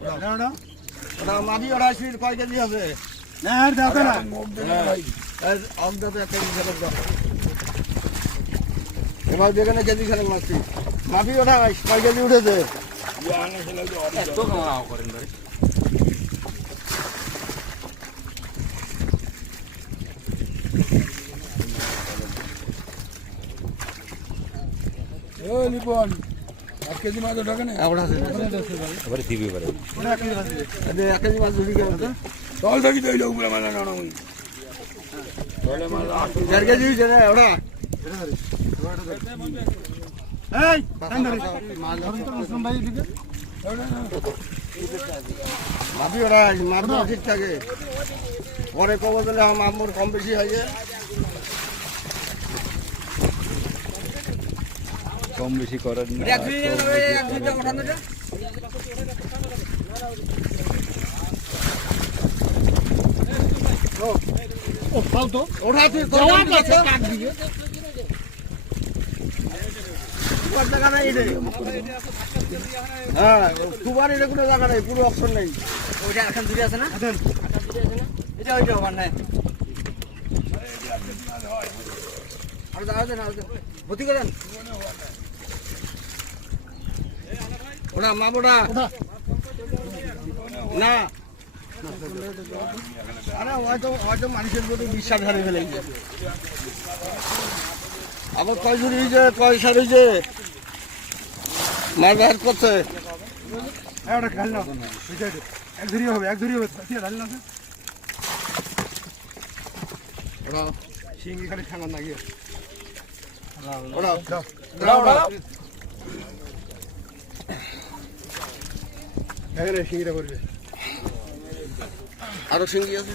ওটা মাটি ওরা শির কয় কেজি আছে না আর দাও না এবার যেখানে কেজি খেলে মাছটি মাটি ওটা কয় কেজি উঠেছে লিপন 1 কেজি মাছ ওঠা কেন ওটা আছে আবার দিবি পারে ওটা 1 কেজি মাছ দিবে 1 কেজি মাছ ধরি কেন তল থাকি তো এই লোক বলে মানে না না ওই 4 কেজি হয়েছে না ওটা এই মাছ ধরুন তো মুসলিম ভাই দিকে মাটি ওরা মাছ ঠিক থাকে পরে কবে দিলে আমার কম বেশি হয়ে যায় কম বেশি করার না ও পাও তো ওটা তুই যাওয়ার কাছে কাট দিবে তোমার জায়গা নাই রে হ্যাঁ তোমার এটা কোনো জায়গা নেই পুরো অপশন নেই ওইটা এখন দূরে আছে না এটা ওইটা হবার নাই আর দাও দেন আর ভর্তি করেন ওটা মা ওটা না আরে হয়তো মানুষের প্রতি বিশ্বাস হারিয়ে ফেলেছে আবার কয় ঝুড়ি হয়েছে কয় সার হয়েছে মাছ বাহির করছে ওটা খাল না এক ধরি হবে ঢাল না ওটা শিঙ্গি খালি ঠান্ডা না গিয়ে ওটা এখানে শিঙ্গিটা করবে আরো সিঙ্গি আছে